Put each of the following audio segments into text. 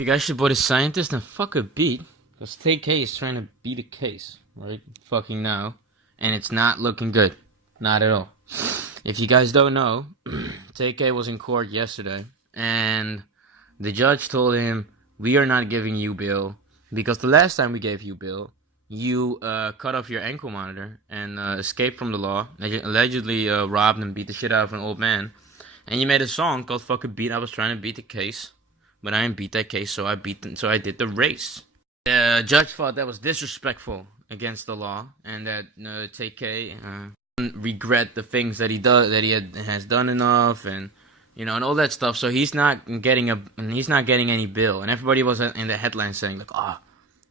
You guys should vote a scientist and fuck a beat. Because TK is trying to beat a case, right? Fucking now. And it's not looking good. Not at all. If you guys don't know, TK was in court yesterday. And the judge told him, we are not giving you bail. Because the last time we gave you bail, you cut off your ankle monitor and escaped from the law. Allegedly robbed and beat the shit out of an old man. And you made a song called Fuck a Beat. I was trying to beat the case. But I didn't beat that case, so I did the race. The judge thought that was disrespectful against the law, and that TK regret the things that he has done enough, and and all that stuff. So he's not getting any bill, and everybody was in the headlines saying like, "Oh,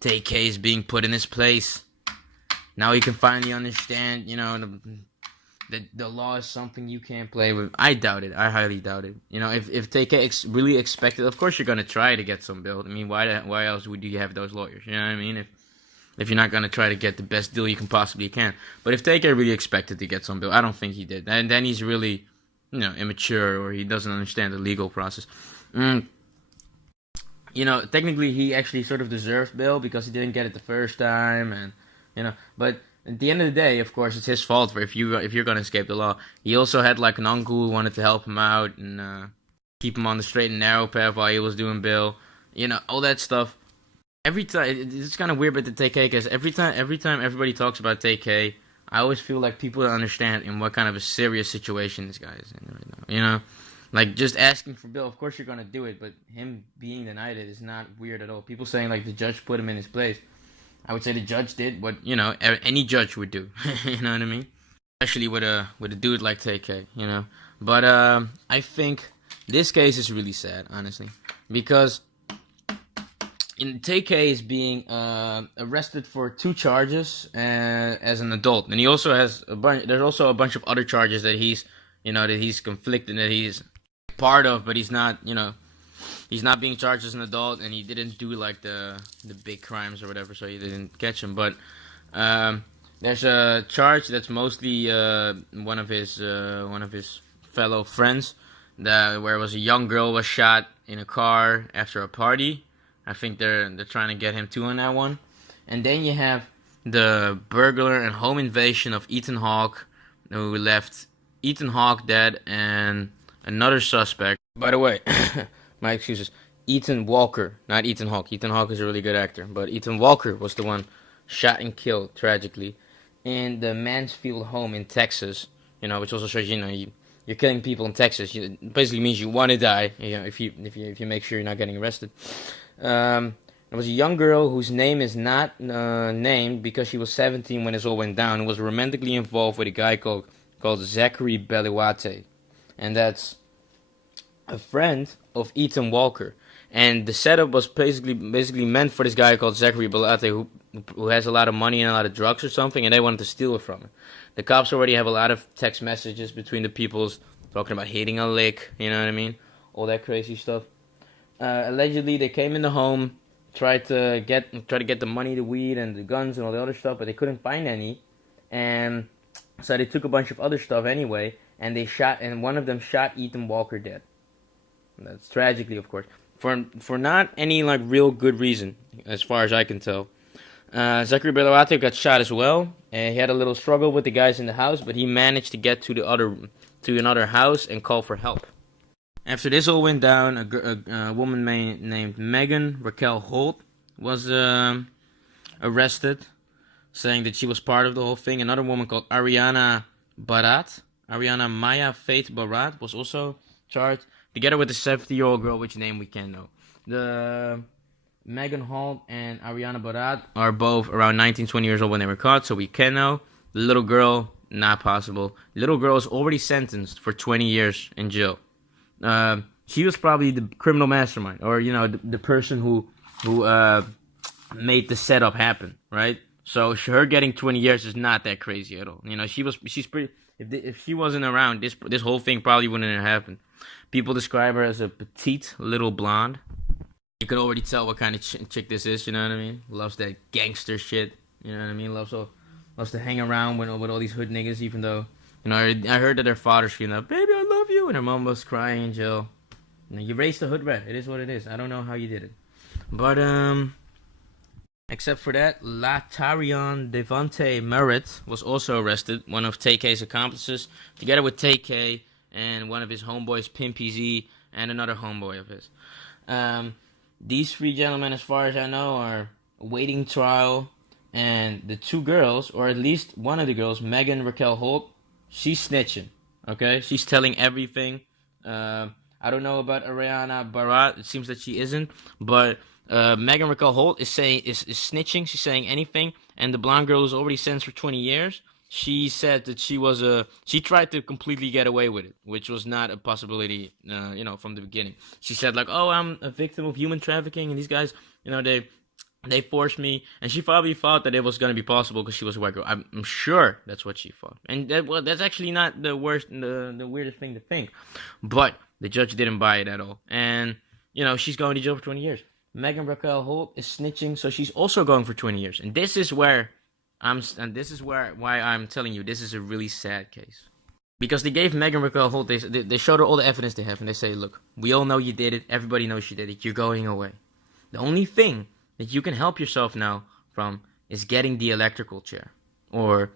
TK is being put in his place. Now he can finally understand, the law is something you can't play with." I doubt it. I highly doubt it. If TK really expected, of course you're gonna try to get some bill. I mean, why else would you have those lawyers? You know what I mean? If you're not gonna try to get the best deal you can possibly can. But if TK really expected to get some bill, I don't think he did. And then he's really, immature, or he doesn't understand the legal process. Technically he actually sort of deserves bail because he didn't get it the first time, and but. At the end of the day, of course, it's his fault for if you're gonna escape the law. He also had like an uncle who wanted to help him out and keep him on the straight and narrow path while he was doing bail. All that stuff. Every time it's kind of weird with the TK, because every time everybody talks about TK, I always feel like people don't understand in what kind of a serious situation this guy is in right now. Like just asking for bail. Of course you're gonna do it, but him being denied it is not weird at all. People saying like the judge put him in his place. I would say the judge did what any judge would do. You know what I mean? Especially with a dude like TK. But I think this case is really sad, honestly, because TK is being arrested for 2 charges as an adult, and he also has a bunch. There's also a bunch of other charges that he's conflicted, that he's part of, but he's not. He's not being charged as an adult, and he didn't do like the big crimes or whatever, so he didn't catch him. But there's a charge that's mostly one of his fellow friends, where it was a young girl was shot in a car after a party. I think they're trying to get him too on that one. And then you have the burglar and home invasion of Ethan Hawke, who left Ethan Hawke dead and another suspect. By the way. My excuses. Ethan Walker, not Ethan Hawke. Ethan Hawke is a really good actor, but Ethan Walker was the one shot and killed tragically in the Mansfield home in Texas. Which also shows you're killing people in Texas. It basically means you want to die. If you make sure you're not getting arrested. There was a young girl whose name is not named because she was 17 when this all went down, and was romantically involved with a guy called Zachary Beliwate, and that's a friend of Ethan Walker. And the setup was basically meant for this guy called Zachary Beliwate, who has a lot of money and a lot of drugs or something, and they wanted to steal it from him. The cops already have a lot of text messages between the peoples talking about hitting a lick, you know what I mean? All that crazy stuff. Allegedly, they came in the home, tried to get the money, the weed, and the guns and all the other stuff, but they couldn't find any. And so they took a bunch of other stuff anyway, and one of them shot Ethan Walker dead. That's tragically, of course, for not any like real good reason, as far as I can tell. Zachary Beliwate got shot as well, and he had a little struggle with the guys in the house, but he managed to get to another house and call for help. After this all went down, a woman named Megan Raquel Holt was arrested, saying that she was part of the whole thing. Another woman called Ariana Maya Faith Barat, was also charged, together with the 70-year-old girl, which name we can't know. The Megan Holt and Ariana Barat are both around 19, 20 years old when they were caught, so we can know. The little girl, not possible. The little girl is already sentenced for 20 years in jail. She was probably the criminal mastermind, or the person who made the setup happen, right? So her getting 20 years is not that crazy at all. She's pretty. If she wasn't around, this whole thing probably wouldn't have happened. People describe her as a petite little blonde. You could already tell what kind of chick this is. You know what I mean? Loves that gangster shit. You know what I mean? Loves to hang around with all these hood niggas. Even though I heard that her father screamed out, "Baby, I love you," and her mom was crying in jail. You raised a hood rat. It is what it is. I don't know how you did it. But except for that, Latarion Devontae Merritt was also arrested, one of TK's accomplices, together with TK and one of his homeboys, Pimpy Z, and another homeboy of his. These three gentlemen, as far as I know, are awaiting trial, and the two girls, or at least one of the girls, Megan Raquel Holt, she's snitching. Okay, she's telling everything. I don't know about Ariana Barat. It seems that she isn't, but Megan Raquel Holt is snitching. She's saying anything, and the blonde girl who's already sentenced for 20 years. She said that she tried to completely get away with it, which was not a possibility, from the beginning. She said like, "Oh, I'm a victim of human trafficking, and these guys, they forced me," and she probably thought that it was gonna be possible because she was a white girl. I'm sure that's what she thought, and that's actually not the weirdest thing to think, but the judge didn't buy it at all, and she's going to jail for 20 years. Megan Raquel Holt is snitching, so she's also going for 20 years, and this is why I'm telling you this is a really sad case. Because they gave Megan Raquel Holt, they showed her all the evidence they have, and they say, look, we all know you did it, everybody knows you did it, you're going away. The only thing that you can help yourself now from is getting the electrical chair, or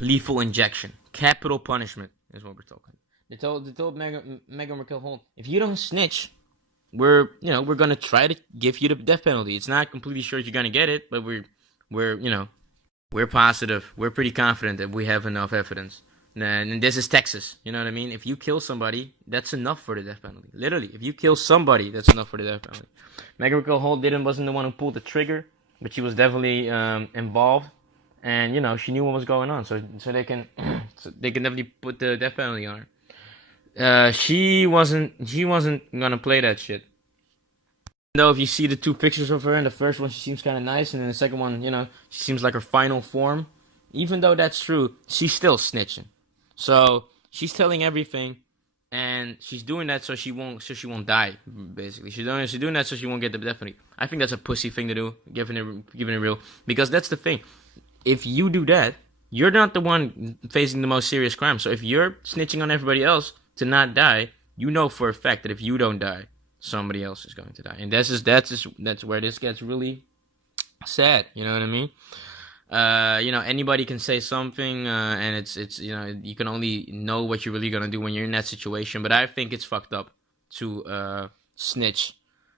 lethal injection. Capital punishment is what we're talking. They told Megan Raquel Holt, if you don't snitch, we're gonna try to give you the death penalty. It's not completely sure you're gonna get it, but we're positive. We're pretty confident that we have enough evidence. And this is Texas, you know what I mean? If you kill somebody, that's enough for the death penalty. Literally, if you kill somebody, that's enough for the death penalty. Megan Raquel Holt wasn't the one who pulled the trigger, but she was definitely involved, and she knew what was going on, so they can definitely put the death penalty on her. She wasn't gonna play that shit. Though if you see the two pictures of her, in the first one she seems kind of nice, and in the second one, she seems like her final form. Even though that's true, she's still snitching. So she's telling everything, and she's doing that so she won't die. Basically, she's doing that so she won't get the death penalty. I think that's a pussy thing to do, giving it real, because that's the thing. If you do that, you're not the one facing the most serious crime. So if you're snitching on everybody else to not die, you know for a fact that if you don't die, somebody else is going to die, and that's where this gets really sad. You know what I mean? Anybody can say something, and it's you can only know what you're really gonna do when you're in that situation. But I think it's fucked up to snitch,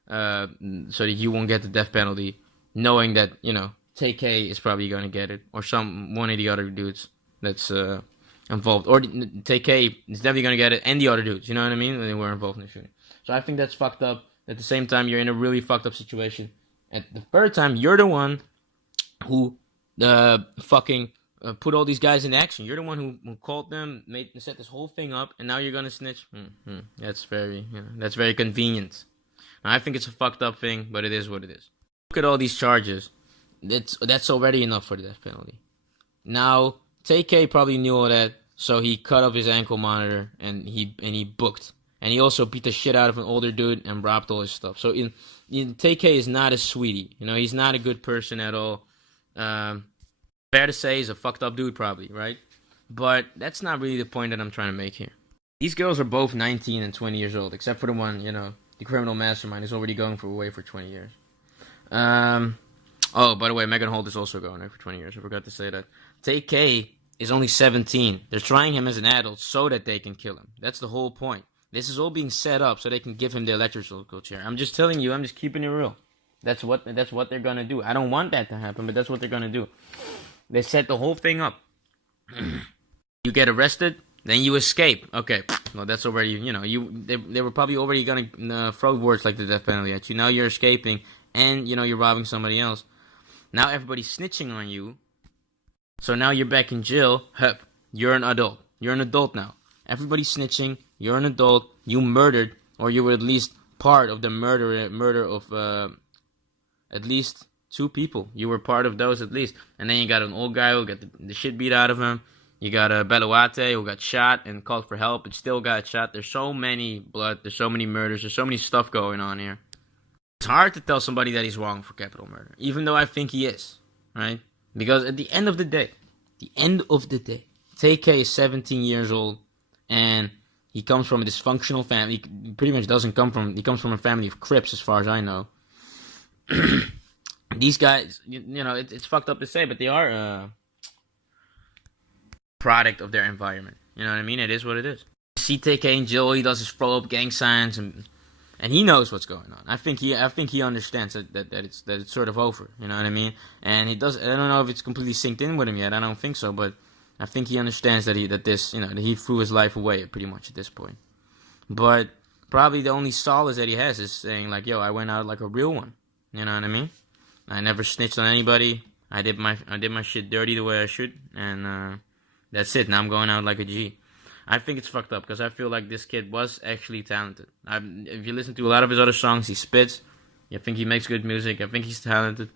so that you won't get the death penalty, knowing that TK is probably gonna get it, or one of the other dudes that's involved, or TK is definitely gonna get it, and the other dudes. You know what I mean? They were involved in the shooting. So I think that's fucked up. At the same time, you're in a really fucked up situation. At the third time, you're the one who put all these guys in action. You're the one who called them, set this whole thing up, and now you're gonna snitch. That's very convenient. Now, I think it's a fucked up thing, but it is what it is. Look at all these charges. That's already enough for the death penalty. Now, TK probably knew all that, so he cut off his ankle monitor and he booked. And he also beat the shit out of an older dude and robbed all his stuff. So TK is not a sweetie. He's not a good person at all. Fair to say he's a fucked up dude probably, right? But that's not really the point that I'm trying to make here. These girls are both 19 and 20 years old, except for the one, the criminal mastermind is already going away for 20 years. Oh, by the way, Megan Holt is also going away for 20 years. I forgot to say that. TK is only 17. They're trying him as an adult so that they can kill him. That's the whole point. This is all being set up so they can give him the electrical chair. I'm just telling you. I'm just keeping it real. That's what they're gonna do. I don't want that to happen, but that's what they're gonna do. They set the whole thing up. You get arrested, then you escape. Okay, well that's already they were probably already gonna throw words like the death penalty at you. Now you're escaping, and you're robbing somebody else. Now everybody's snitching on you. So now you're back in jail. Hup, you're an adult. You're an adult now. Everybody's snitching. You're an adult. You murdered, or you were at least part of the murder of at least 2 people. You were part of those at least. And then you got an old guy who got the shit beat out of him. You got a Beluate who got shot and called for help, but still got shot. There's so many blood. There's so many murders. There's so many stuff going on here. It's hard to tell somebody that he's wrong for capital murder, even though I think he is, right? Because at the end of the day, TK is 17 years old, and he comes from a dysfunctional family. He pretty much he comes from a family of Crips, as far as I know. These guys, you know, it's fucked up to say, but they are a product of their environment. You know what I mean? It is what it is. See TK in jail, he does his throw up gang signs, and he knows what's going on. I think he understands that it's sort of over. You know what I mean? And he does. I don't know if it's completely synced in with him yet. I don't think so, but I think he understands that he threw his life away pretty much at this point. But probably the only solace that he has is saying like, "Yo, I went out like a real one." You know what I mean? I never snitched on anybody. I did my shit dirty the way I should, and that's it. Now I'm going out like a G. I think it's fucked up because I feel like this kid was actually talented. If you listen to a lot of his other songs, he spits. I think he makes good music. I think he's talented,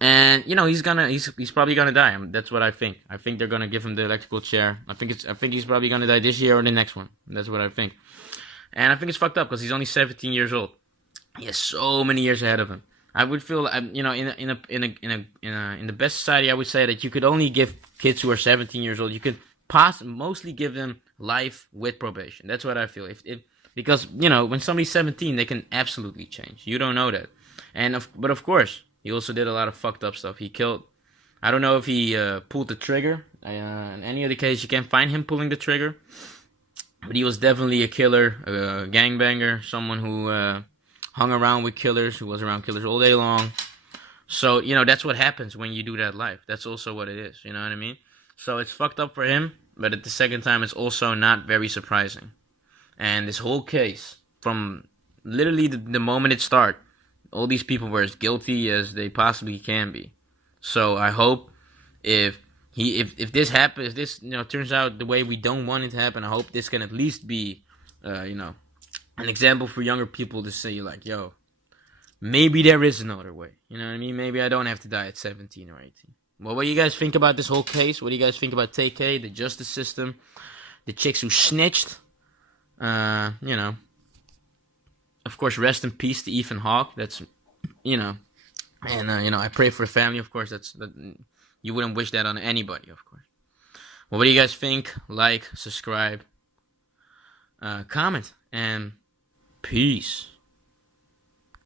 and you know he's probably gonna die. That's what I think. I think they're gonna give him the electrical chair. I think he's probably gonna die this year or the next one. That's what I think, and I think it's fucked up because he's only 17 years old. He has so many years ahead of him. I would feel, you know, in the best society, I would say that you could only give kids who are 17 years old. You could mostly give them life with probation. That's what I feel. Because you know, when somebody's 17, they can absolutely change. You don't know that, but of course, he also did a lot of fucked up stuff. He killed. I don't know if he pulled the trigger. In any other case, you can't find him pulling the trigger. But he was definitely a killer, a gangbanger, someone who hung around with killers, who was around killers all day long. So, you know, that's what happens when you do that life. That's also what it is, you know what I mean? So it's fucked up for him, but at the second time, it's also not very surprising. And this whole case, from literally the moment it started, all these people were as guilty as they possibly can be. So I hope if this happens, if this, you know, turns out the way we don't want it to happen, I hope this can at least be, you know, an example for younger people to say, like, yo, maybe there is another way. You know what I mean? Maybe I don't have to die at 17 or 18. Well, what do you guys think about this whole case? What do you guys think about TK, the justice system, the chicks who snitched? You know, of course, rest in peace to Ethan Hawke. That's, you know, and you know, I pray for the family. Of course, you wouldn't wish that on anybody, of course. Well, what do you guys think? Like, subscribe, comment, and peace.